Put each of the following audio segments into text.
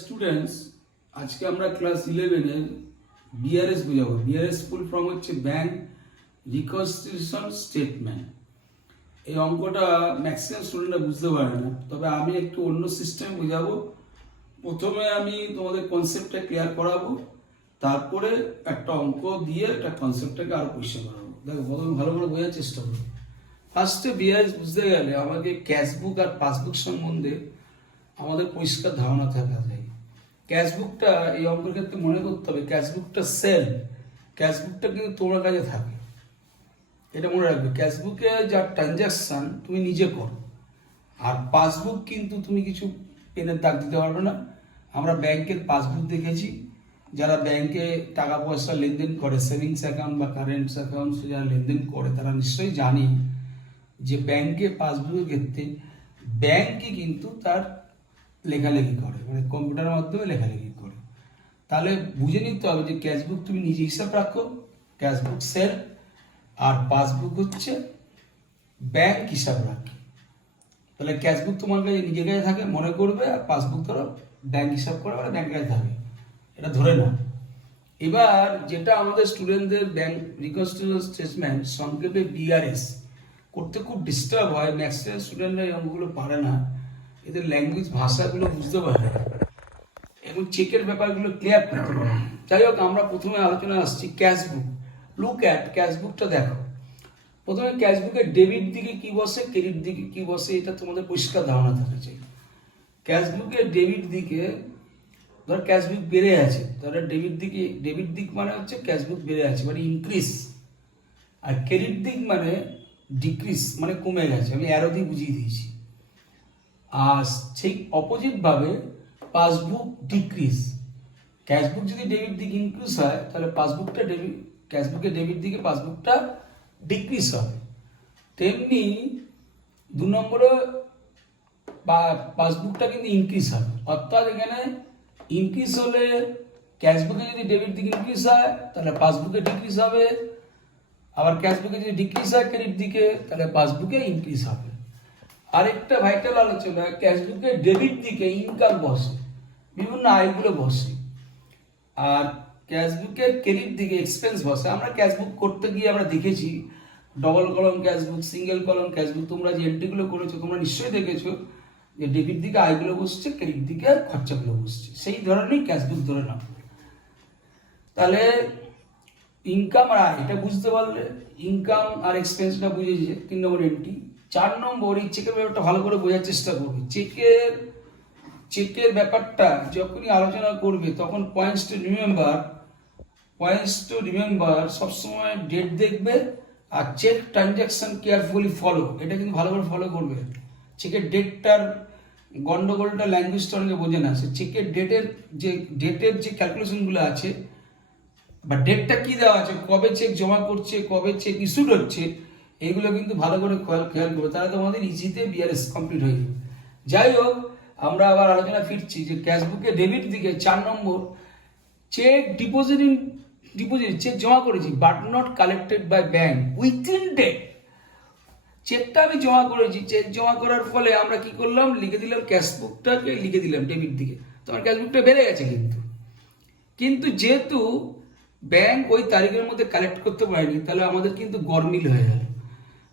Students, আজকে আমরা class 11-এর BRS বোঝাবো। বিআরএস ফুল ফর্ম হচ্ছে ব্যাংক রিকনস্ট্রাকশন স্টেটমেন্ট। এই অঙ্কটা ম্যাক্সিমাম স্টুডেন্টরা বুঝতে পারে না, তবে আমি একটু অন্য সিস্টেম বোঝাবো। প্রথমে আমি তোমাদের কনসেপ্টটা ক্লিয়ার করাবো, তারপরে একটা অঙ্ক দিয়ে একটা কনসেপ্টটাকে আরো পরিষ্কার করাবো। দেখো, প্রথমে ভালো করে বোঝার চেষ্টা করো। ফার্স্টে বিআরএস বুঝতে গেলে আমাকে ক্যাশবুক আর পাসবুক সম্বন্ধে আমাদের পরিষ্কার ধারণা থাকা যায়। ক্যাশবুকটা এই অঙ্কের ক্ষেত্রে মনে করতে হবে, ক্যাশবুকটা সেল, ক্যাশবুকটা কিন্তু তোমার কাছে থাকে, এটা মনে রাখবে। ক্যাশবুকে যা ট্রানজাকশন তুমি নিজে করো, আর পাসবুক কিন্তু তুমি কিছু পেনের দাগ দিতে পারবে না। আমরা ব্যাংকের পাসবুক দেখেছি, যারা ব্যাংকে টাকা পয়সা লেনদেন করে, সেভিংস অ্যাকাউন্ট বা কারেন্ট অ্যাকাউন্ট যারা লেনদেন করে, তারা নিশ্চয়ই জানে যে ব্যাংকে পাসবুকের ক্ষেত্রে ব্যাংকই কিন্তু তার লেখালেখি করে, মানে কম্পিউটারের মাধ্যমে লেখালেখি করে। তাহলে বুঝে নিতে হবে যে ক্যাশবুক তুমি নিজে হিসাব রাখো, ক্যাশবুক সেল, আর পাসবুক হচ্ছে ব্যাংক হিসাব রাখে। তাহলে ক্যাশবুক তোমার কাছে নিজের কাছে থাকে মনে করবে, আর পাসবুক ধরো ব্যাংক হিসাব করে মানে ব্যাংকের কাছে থাকে, এটা ধরে নাও। এবার যেটা আমাদের স্টুডেন্টদের ব্যাংক রিকনস্ট্রাকশন স্টেটমেন্ট, সংক্ষেপে বিআরএস, করতে খুব ডিস্টার্ব হয়। ম্যাক্সিমাম স্টুডেন্টরা এই অঙ্কগুলো পারে না, এদের ল্যাঙ্গুয়েজ ভাষাগুলো বুঝতে পারে না এবং চেকের ব্যাপারগুলো ক্লিয়ার করতে পারে। যাই হোক, আমরা প্রথমে আলোচনা আসছি ক্যাশবুক। লুক অ্যাট ক্যাশবুকটা দেখো। প্রথমে ক্যাশবুকের ডেবিট দিকে কি বসে, ক্রেডিট দিকে কি বসে, এটা তোমাদের পরিষ্কার ধারণা থাকা চাই। ক্যাশবুকের ডেবিট দিকে ধর ক্যাশবুক বেড়ে আছে, তাহলে ডেবিট দিক মানে হচ্ছে ক্যাশবুক বেড়ে আছে মানে ইনক্রিজ, আর ক্রেডিট দিক মানে ডিক্রিজ মানে কমে গেছে। আমি অ্যারো দিয়ে বুঝিয়ে দিয়েছি। আর ঠিক অপোজিট ভাবে পাসবুক ডিক্রিজ। ক্যাশবুক যদি ডেবিট দিক ইনক্রিজ হয়, তাহলে ক্যাশবুকের ডেবিট দিকে পাসবুকটা ডিক্রিজ হবে। তেমনি 2 নম্বরে পাসবুকটা কিন্তু ইনক্রিজ হবে। অর্থাৎ এখানে ইনক্রিজ হলে ক্যাশবুকে যদি ডেবিট দিকে ইনক্রিজ হয়, তাহলে পাসবুকে ডিক্রিজ হবে। আবার ক্যাশবুকে যদি ডিক্রিজ হয় ক্রেডিট দিকে, তাহলে পাসবুকে ইনক্রিজ হবে। আরেকটা ভাইটাল আলোচনা, ক্যাশবুকের ডেবিট দিকে ইনকাম বসে, বিভিন্ন আয়গুলো বসে, আর ক্যাশবুকের ক্রেডিট দিকে এক্সপেন্স বসে। আমরা ক্যাশবুক করতে গিয়ে আমরা দেখেছি ডবল কলম ক্যাশবুক, সিঙ্গেল কলম ক্যাশবুক। তোমরা যে এন্ট্রিগুলো করেছো তোমরা নিশ্চয়ই দেখেছো যে ডেবিট দিকে আয়গুলো বসছে, ক্রেডিট দিকে খরচাগুলো বসছে। সেই ধরনেরই ক্যাশবুক ধরে নাও। তাহলে ইনকাম আর আয় এটা বুঝতে পারলে, ইনকাম আর এক্সপেন্সটা বুঝেছে 3 নম্বর এন্ট্রি। 4 নম্বর, এই চেকের ব্যাপারটা ভালো করে বোঝার চেষ্টা করবে। চেকের ব্যাপারটা যখনই আলোচনা করবে তখন পয়েন্টস টু রিমেম্বার সবসময় ডেট দেখবে, আর চেক ট্রানজাকশন কেয়ারফুলি ফলো, এটা কিন্তু ভালো করে ফলো করবে। চেকের ডেটটার গন্ডগোলটা ল্যাঙ্গুয়েজটা অনেকে বোঝে না। সে চেকের ডেটের যে ক্যালকুলেশনগুলো আছে বা ডেটটা কি দেওয়া আছে, কবে চেক জমা করছে, কবে চেক ইস্যুড হচ্ছে, এইগুলো কিন্তু ভালো করে খেয়াল করবে, তাহলে তোমাদের ইজিতে বিআরএস কমপ্লিট হয়ে যাবে। যাই হোক, আমরা আবার আলোচনা ফিরছি যে ক্যাশবুকে ডেবিট দিকে 4 নম্বর, চেক ডিপোজিট চেক জমা করেছি but not collected by bank within date. চেকটা আমি জমা করেছি, চেক জমা করার ফলে আমরা কি করলাম, লিখে দিলাম ক্যাশবুকটাকে, লিখে দিলাম ডেবিট দিকে। তোমার ক্যাশবুকটা বেড়ে গেছে, কিন্তু যেহেতু ব্যাংক ওই তারিখের মধ্যে কালেক্ট করতে পারেনি, তাহলে আমাদের কিন্তু গরমিল হয়ে গেল,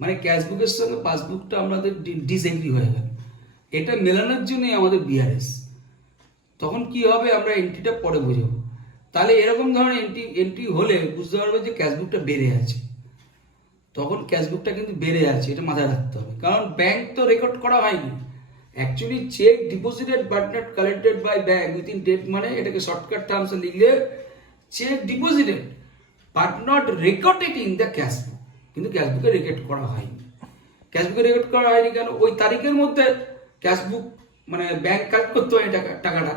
মানে ক্যাশবুকের সঙ্গে পাসবুকটা আমাদের ডিসএগ্রি হয়ে গেল। এটা মেলানোর জন্যই আমাদের বিআরএস। তখন কি হবে আমরা এন্ট্রিটা পরে বোঝাবো। তাহলে এরকম ধরনের এন্ট্রি হলে বুঝতে পারবে যে ক্যাশবুকটা বেড়ে আছে, তখন ক্যাশবুকটা কিন্তু বেড়ে আছে, এটা মাথায় রাখতে হবে। কারণ ব্যাংক তো রেকর্ড করা হয়নি, actually cheque deposited but not collected by bank within date, মানে এটাকে শর্টকাট টার্মসে লিখলে cheque deposited but not recorded in the cashbook, কিন্তু ক্যাশবুকে রেকর্ড করা হয়নি। ক্যাশবুকে রেকর্ড করা হয়নি কেন, ওই তারিখের মধ্যে ক্যাশবুক মানে ব্যাংক কালেক্ট করতে হয় টাকাটা।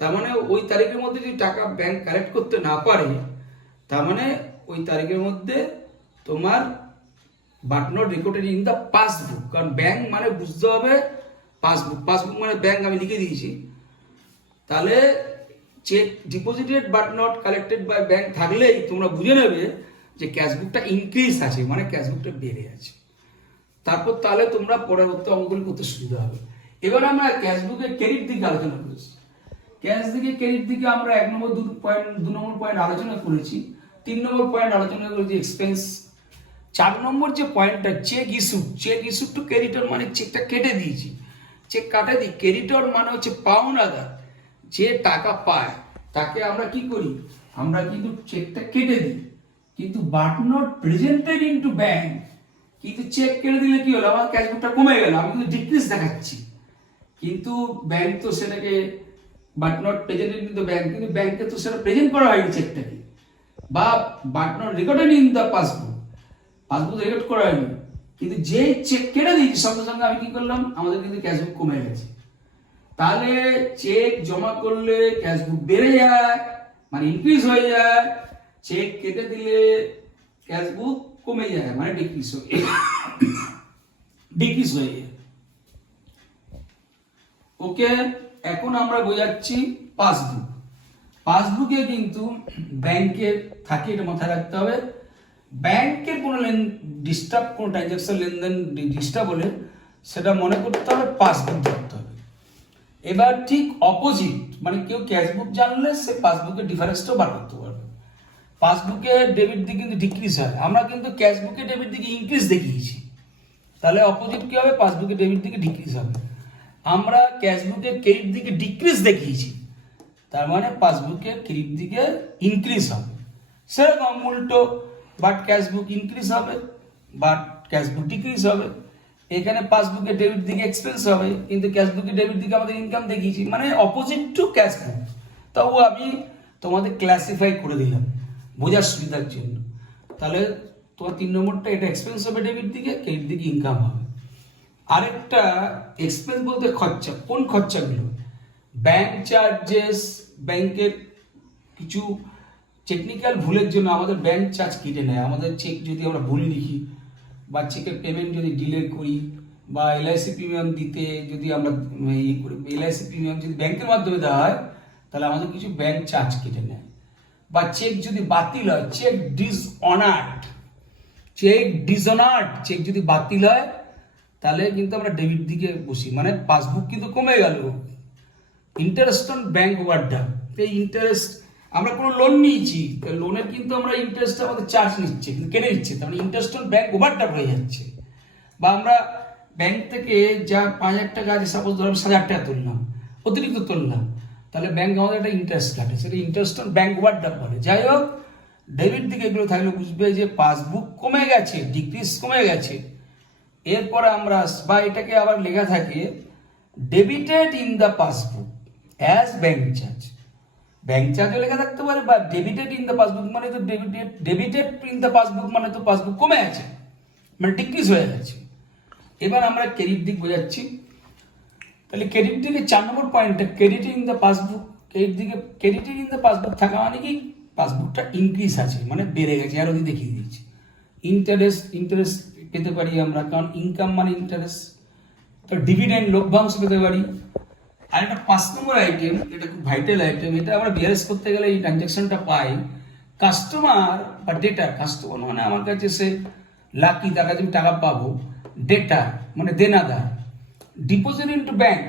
তার মানে ওই তারিখের মধ্যে যদি টাকা ব্যাংক কালেক্ট করতে না পারে, তার মানে ওই তারিখের মধ্যে তোমার but not recorded in the passbook. কারণ ব্যাংক মানে বুঝতে হবে পাসবুক মানে ব্যাংক, আমি লিখে দিয়েছি। তাহলে cheque deposited but not collected by bank থাকলেই তোমরা বুঝে নেবে যে ক্যাশবুকটা ইনক্রিজ আছে, মানে ক্যাশবুকটা বেড়ে আছে। তারপর তাহলে তোমরা পরবর্তী অঙ্কগুলি করতে সুবিধা হবে। এবার আমরা ক্যাশবুকের ক্রেডিট দিকে আলোচনা করেছি। ক্যাশ দিকে ক্রেডিট দিকে আমরা 2 নম্বর পয়েন্ট আলোচনা করেছি। 3 নম্বর পয়েন্ট আলোচনা করেছি এক্সপেন্স। 4 নম্বর যে পয়েন্টটা চেক ইস্যু টু ক্রেডিটর, মানে চেকটা কেটে দিয়েছি, চেক কাটে দিই। ক্রেডিটর মানে হচ্ছে পাওনাদার, যে টাকা পায় তাকে আমরা কি করি, আমরা কিন্তু চেকটা কেটে দিই, কিন্তু but not presented into bank. কিন্তু চেক কেটে দিলে কি হলো, আমার ক্যাশবুকটা কমে গেল, আমি কিন্তু ডিক্রিজ দেখাচ্ছি, কিন্তু ব্যাংক তো সেটাকে but not presented in the bank, কিন্তু ব্যাংকে তো সেটা প্রেজেন্ট করা হয়নি চেকটাকে, বা but not recorded in the passbook record করা হয়নি, কিন্তু যে চেক কেটে দিয়েছি সঙ্গে সঙ্গে আমি কি করলাম, আমাদের কিন্তু ক্যাশবুক কমে গেছে। তাহলে চেক জমা করলে ক্যাশবুক বেড়ে যায়, মানে ইনক্রিজ হয়ে যায়, চেক কেটে দিলে ক্যাশবুক কমে যায়, মানে ডিক্রিজ হয়ে যায়। ওকে, এখন আমরা বোঝাচ্ছি পাসবুক। পাসবুকে কিন্তু ব্যাংকের থাকে, এটা মাথায় রাখতে হবে। ব্যাংকের কোনো কোনো ট্রানজাকশন লেনদেন ডিস্টার্ব হলে সেটা মনে করতে হবে পাসবুক ধরতে হবে। এবার ঠিক অপোজিট, মানে কেউ ক্যাশবুক জানলে সে পাসবুকের ডিফারেন্সটাও বার করতে পারবে। পাসবুকে ডেবিট দিকে কিন্তু ডিক্রিজ হয়, আমরা কিন্তু ক্যাশবুকে ডেবিট দিকে ইনক্রিজ দেখিয়েছি, তাহলে অপোজিট কি হবে, পাসবুকে ডেবিট দিকে ডিক্রিজ হবে। আমরা ক্যাশবুকে ক্রেডিট দিকে ডিক্রিজ দেখিয়েছি, তার মানে পাসবুকে ক্রেডিট দিকে ইনক্রিজ হবে। সেরকম উল্টো, বাট ক্যাশবুক ইনক্রিজ হবে, বাট ক্যাশবুক ডিক্রিজ হবে। এখানে পাসবুকে ডেবিট দিকে এক্সপেন্স হবে, কিন্তু ক্যাশবুকে ডেবিট দিকে আমাদের ইনকাম দেখিয়েছি, মানে অপোজিট টু ক্যাশবুক। তাও আমি তোমাদের ক্লাসিফাই করে দিলাম বোঝার সুবিধার জন্য। তাহলে তোমার 3 নম্বরটা, এটা এক্সপেন্স হবে ডেবিট দিকে, ক্রেডিট দিকে ইনকাম হবে। আরেকটা এক্সপেন্স বলতে খরচা, কোন খরচাগুলো, ব্যাংক চার্জেস, ব্যাংকের কিছু টেকনিক্যাল ভুলের জন্য আমাদের ব্যাংক চার্জ কেটে নেয়। আমাদের চেক যদি আমরা ভুল লিখি, বা চেকের পেমেন্ট যদি ডিলে করি, বা এলআইসি প্রিমিয়াম দিতে যদি আমরা ইয়ে করি, এলআইসি প্রিমিয়াম যদি ব্যাংকের মাধ্যমে দেওয়া হয়, তাহলে আমাদের কিছু ব্যাংক চার্জ কেটে নেয়। বা চেক যদি বাতিল হয়, চেক ডিসঅনার্ড, চেক যদি বাতিল হয়, তাহলে কিন্তু আমরা ডেবিট দিকে বসি, মানে পাসবুক কিন্তু কমে গেল। ইন্টারেস্ট অন ব্যাংক ওভারড্রাফট, এই ইন্টারেস্ট, আমরা কোনো লোন নিয়েছি, লোনের কিন্তু আমরা ইন্টারেস্ট আমাদের চার্জ নিচ্ছে, কিন্তু কেটে নিচ্ছে, তার মানে ইন্টারেস্ট অন ব্যাংক ওভারড্রাফট হয়ে যাচ্ছে। বা আমরা ব্যাংক থেকে যা 5,000 টাকা আছে, সাপোজ ধরো 7,000 টাকা তুললাম, অতিরিক্ত তুললাম, তাহলে ব্যাংক আমাদের একটা ইন্টারেস্ট কাটে, সেটা ইন্টারেস্ট অন ব্যাংক ওভারড্রাফট বলে। যাই হোক, ডেবিট দিকে এগুলো থাকলে বুঝবে যে পাসবুক কমে গেছে, ডিক্রিজ কমে গেছে। এরপরে আমরা, বা এটাকে আবার লেখা থাকে debited in the passbook as bank charge, bank চার্জও লেখা থাকতে পারে, বা ডেবিটেড ইন দ্য পাসবুক মানে তো ডেবিটেড ইন দ্য পাসবুক মানে তো পাসবুক কমে আছে, মানে ডিক্রিজ হয়ে গেছে। এবার আমরা ক্রেডিট দিক বোঝাচ্ছি। তাহলে ক্রেডিট দিকে 4 নম্বর পয়েন্টটা, credit in the passbook. Credit in the passbook থাকা মানে কি, পাসবুকটা ইনক্রিজ আছে, মানে বেড়ে গেছে, আরো দেখিয়ে দিচ্ছি। ইন্টারেস্ট পেতে পারি আমরা, কারণ ইনকাম মানে ইন্টারেস্ট। তো ডিভিডেন্ড, লভ্যাংশ পেতে পারি। আর একটা 5 নম্বর আইটেম, এটা খুব ভাইটাল আইটেম, এটা আমরা বিয়ারেস করতে গেলে এই ট্রানজাকশনটা পাই। কাস্টমার বা ডেটা, কাস্টমার মানে আমার কাছে সে লাকি, তার কাছে আমি টাকা পাবো। ডেটা মানে দেনাদার। ডিপোজিট ইনটু ব্যাংক,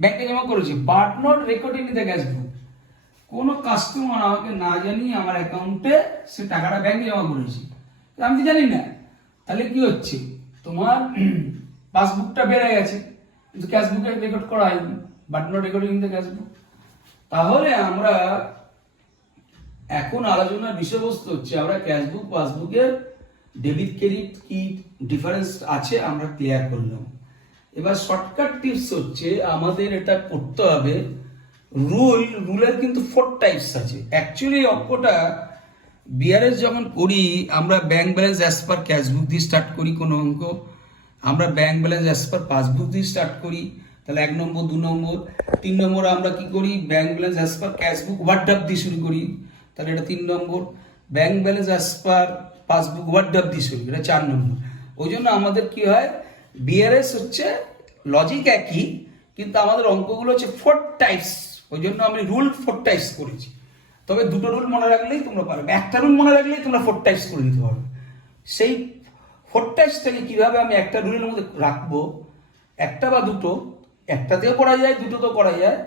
ব্যাংকে জমা করেছি, but not record in the cashbook. কোনো কাস্টমার আমাকে না জানিয়ে আমার অ্যাকাউন্টে সে টাকাটা ব্যাংকে জমা করেছি, আমি তো জানি না। তাহলে কি হচ্ছে, তোমার পাসবুকটা বেড়ে গেছে, কিন্তু ক্যাশবুকে রেকর্ড করা হয়নি, but not record in the cashbook. তাহলে আমরা এখন আলোচনার বিষয়বস্তু হচ্ছে, আমরা ক্যাশবুক পাসবুকের ডেবিট ক্রেডিট কি ডিফারেন্স আছে আমরা ক্লিয়ার করলাম। এবার শর্টকাট টিপস হচ্ছে, আমাদের এটা করতে হবে। রুলের কিন্তু 4 টাইপস আছে। অ্যাকচুয়ালি অঙ্কটা বিআরএস যখন করি, আমরা bank balance as per cashbook দিয়ে স্টার্ট করি। কোনো অঙ্ক আমরা bank balance as per passbook দিয়ে স্টার্ট করি, তাহলে 1 নম্বর, 2 নম্বর। 3 নম্বর আমরা কি করি, bank balance as per cashbook overdraft দিয়ে শুরু করি, তাহলে এটা 3 নম্বর। Bank balance as per passbook overdraft দিয়ে শুরু করি, এটা 4 নম্বর। ওই জন্য আমাদের কি হয়, বিআরএস হচ্ছে লজিক একই, কিন্তু আমাদের অঙ্কগুলো হচ্ছে 4 টাইপস। ওই জন্য আমি রুল 4 টাইপস করেছি। তবে 2টো রুল মনে রাখলেই তোমরা পারবে, একটা রুল মনে রাখলেই তোমরা 4 টাইপস করে নিতে পারবে। সেই 4 টাইপসটাকে কিভাবে আমি একটা রুলের মধ্যে রাখবো, একটা বা দুটো, একটাতেও করা যায়, দুটোতেও করা যায়,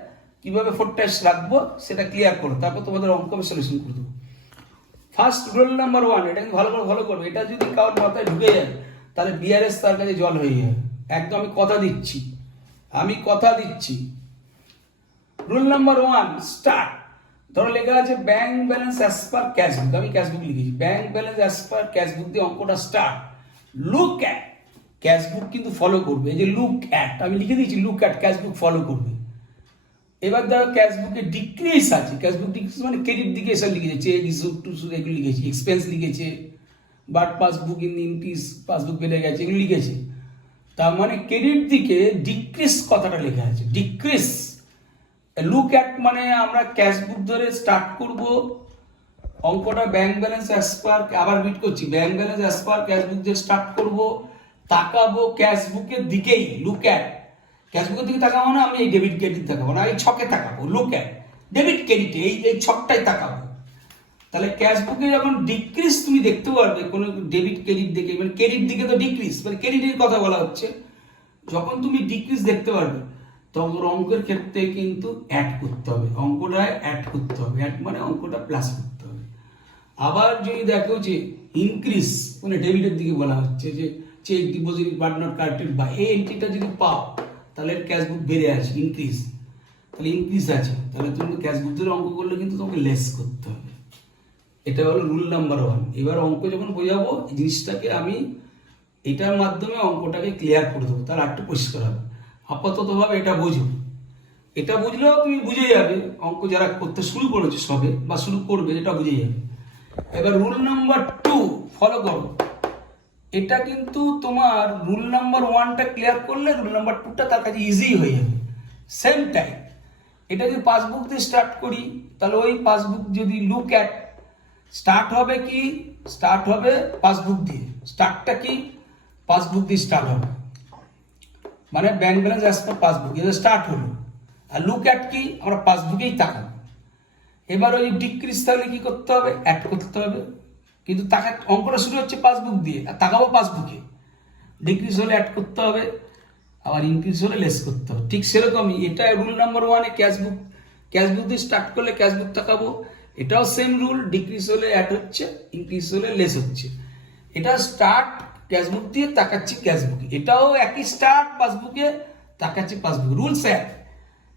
কিভাবে 4 টাইপস রাখবো সেটা ক্লিয়ার করো, তারপর তোমাদের অঙ্ক আমি সলিউশন করে দেবো। ফার্স্ট রুল নাম্বার 1, এটা কিন্তু ভালো করে ফলো করবে। এটা যদি কারোর মাথায় ঢুকে যায় তাহলে বিআরএস তার কাছে জল হয়ে যাবে। একদম আমি কথা দিচ্ছি। Rule number 1 start. ধরো লেখা আছে bank balance as per cashbook, আমি ক্যাশবুক লিখেছি, bank balance as per cashbook দিয়ে অঙ্কটা স্টার্ট। লুক অ্যাট, ক্যাশবুক কিন্তু ফলো করবে, এই যে লুক অ্যাট আমি লিখে দিয়েছি, লুক অ্যাট ক্যাশবুক ফলো করবে। এবার ধরো ক্যাশবুকে ডিক্রিজ আছে, ক্যাশবুক ডিক্রিজ মানে ক্রেডিট দিকে এসব লিখেছে, চেক ইস্যু টুসু এগুলো লিখেছে, এক্সপেন্স লিখেছে, but passbook in increase, passbook বেড়ে গেছে, এগুলো লিখেছে। তার মানে ক্রেডিট দিকে ডিক্রিজ কথাটা লেখা আছে, ডিক্রিজ। লুক অ্যাট মানে আমরা ক্যাশবুক ধরে স্টার্ট করব অঙ্কটা, ব্যাংক ব্যালেন্স অ্যাজ পার, আবার রিড করছি, bank balance as per cashbook দিয়ে স্টার্ট করব, তাকাবো ক্যাশবুকের দিকেই। লুক অ্যাট, ক্যাশবুকের দিকে তাকাবো না, আমি এই ডেবিট ক্রেডিট তাকাবো না, এই ছকে তাকাবো। লুক অ্যাট ডেবিট ক্রেডিট, এই ছকটাই তাকাবো। তাহলে ক্যাশবুকে যখন ডিক্রিজ তুমি দেখতে পারবে কোনো ডেবিট ক্রেডিট দিকে, মানে ক্রেডিট দিকে তো ডিক্রিজ, মানে ক্রেডিটের কথা বলা হচ্ছে, যখন তুমি ডিক্রিজ দেখতে পারবে তখন অঙ্কের ক্ষেত্রে কিন্তু অ্যাড করতে হবে, অঙ্কটায় অ্যাড করতে হবে, অ্যাড মানে অঙ্কটা প্লাস করতে হবে। আবার যদি দেখো যে ইনক্রিজ মানে ডেবিটের দিকে বলা হচ্ছে, যে cheque deposit but not corrected by, এই এন্ট্রিটা যদি পাও তাহলে ক্যাশবুক বেড়ে আছে, ইনক্রিজ, তাহলে ইনক্রিজ আছে, তাহলে তুমি ক্যাশবুক ধরে অঙ্ক করলে কিন্তু তোমাকে লেস করতে হবে। এটা হলো রুল নাম্বার 1। এবার অঙ্ক যখন বোঝাবো জিনিসটাকে আমি এটার মাধ্যমে অঙ্কটাকে ক্লিয়ার করে দেবো, তার একটু পরিষ্কার হবে। আপাততভাবে এটা বোঝো, এটা বুঝলেও তুমি বুঝে যাবে, অঙ্ক যারা করতে শুরু করেছে সবে বা শুরু করবে এটা বুঝে যাবে। এবার রুল নাম্বার 2 ফলো করো। এটা কিন্তু তোমার রুল নাম্বার 1টা ক্লিয়ার করলে রুল নাম্বার 2টা তার কাছে ইজি হয়ে যাবে। সেম টাইম এটা যদি পাসবুক দিয়ে স্টার্ট করি তাহলে ওই পাসবুক যদি লুক অ্যাট, স্টার্ট হবে কি, স্টার্ট হবে পাসবুক দিয়ে, স্টার্টটা কি পাসবুক দিয়ে স্টার্ট হবে, মানে bank balance as per passbook, এটা স্টার্ট হলো। আর লুক অ্যাট কি, আমরা পাসবুকেই তাকাবো। এবার ওই ডিক্রিজ তাহলে কি করতে হবে, অ্যাড করতে হবে, কিন্তু তাকা অঙ্কটা শুরু হচ্ছে পাসবুক দিয়ে আর তাকাবো পাসবুকে। ডিক্রিজ হলে অ্যাড করতে হবে, আবার ইনক্রিজ হলে লেস করতে হবে। ঠিক সেরকমই এটা রুল নাম্বার 1-এ ক্যাশবুক দিয়ে স্টার্ট করলে ক্যাশবুক তাকাবো, এটাও সেম রুল, ডিক্রিজ হলে অ্যাড হচ্ছে, ইনক্রিজ হলে লেস হচ্ছে। এটা স্টার্ট ক্যাশবুক দিয়ে তাকাচ্ছি ক্যাশবুকে, এটাও একই স্টার্ট পাসবুকে তাকাচ্ছি পাসবুক, রুলস এক।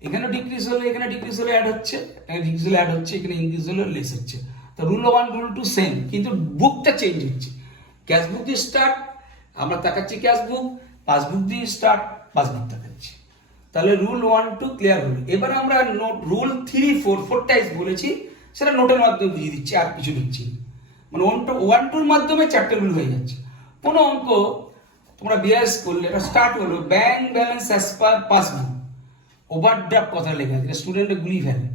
এখানে ডিক্রিজ হলে এখানে ডিক্রিজ হলে অ্যাড হচ্ছে, এখানে ডিক্রিজ হলে অ্যাড হচ্ছে, এখানে ইনক্রিজ হলে লেস হচ্ছে। তো রুল 1 রুল 2 সেম, কিন্তু বুকটা চেঞ্জ হচ্ছে। ক্যাশবুক দিয়ে স্টার্ট আমরা তাকাচ্ছি ক্যাশবুক, পাসবুক দিয়ে স্টার্ট পাসবুক তাকাচ্ছি। তাহলে রুল 1 2 ক্লিয়ার হলো। এবার আমরা রুল 3 4 টাইপস বলেছি, সেটা নোটের মাধ্যমে বুঝিয়ে দিচ্ছি, আর কিছু দিচ্ছি। মানে 1 2 মাধ্যমে 4টে রুল হয়ে যাচ্ছে। কোনো অঙ্ক তোমরা বিআরএস করলে এটা স্টার্ট হলো bank balance as per passbook, overdraft কথা লেখা আছে, স্টুডেন্টরা গুলিয়ে ফেলে।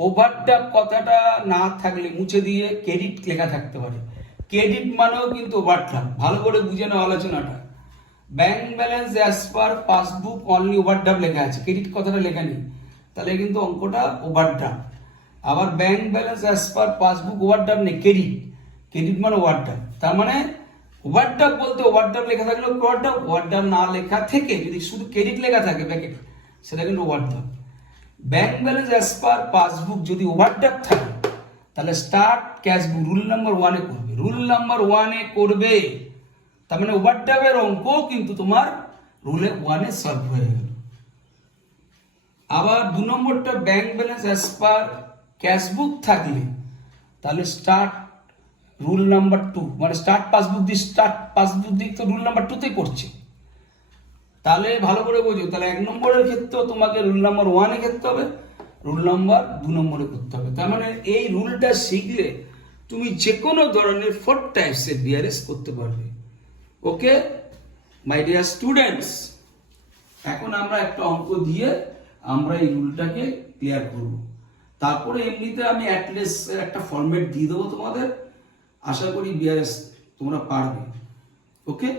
ওভারড্রাফট কথাটা না থাকলে মুছে দিয়ে ক্রেডিট লেখা থাকতে পারে, ক্রেডিট মানেও কিন্তু ওভারড্রাফট, ভালো করে বুঝে নাও আলোচনাটা। Bank balance as per passbook only overdraft লেখা আছে, ক্রেডিট কথাটা লেখা নেই, তাহলে কিন্তু অঙ্কটা ওভারড্রাফট। আবার bank balance as per passbook overdraft নেই, ক্রেডিট মানে ওভারড্রাফট। তার মানে ওভারড্রাফট বলতে ওভারড্রাফট লেখা থাকলে ওভারড্রাফট না লেখা থেকে যদি শুধু ক্রেডিট লেখা থাকে ব্যাকেটে, সেটা কিন্তু overdraft. Bank balance as per passbook যদি ওভারড্রাফট থাকে তাহলে স্টার্ট ক্যাশবুক রুল নাম্বার 1-এ করবে, রুল নাম্বার 1-এ করবে। তার মানে ওভারড্রাফটের অঙ্ক কিন্তু তোমার রুলে 1-এ সলভ হয়ে গেল। আবার 2 নম্বরটা bank balance as per cashbook থাকলে তাহলে স্টার্ট রুল নাম্বার 2, মানে স্টার্ট পাসবুক দিয়ে তো রুল নাম্বার 2-তেই করছে। তাহলে ভালো করে বোঝো, তাহলে 1 নম্বরের ক্ষেত্রেও তোমাকে রুল নাম্বার 1-এ করতে হবে, রুল নাম্বার 2 নম্বরে করতে হবে। তার মানে এই রুলটা শিখলে তুমি যে কোনো ধরনের 4 টাইপসের বিআরএস করতে পারবে। ওকে মাই ডিয়ার স্টুডেন্টস, এখন আমরা একটা অঙ্ক দিয়ে আমরা এই রুলটাকে ক্লিয়ার করব। তারপরে এমনিতে আমি অ্যাটলিস্ট একটা ফরম্যাট দিয়ে দেবো তোমাদের, আশা করি বিআরএস তোমরা পারবে। ওকে।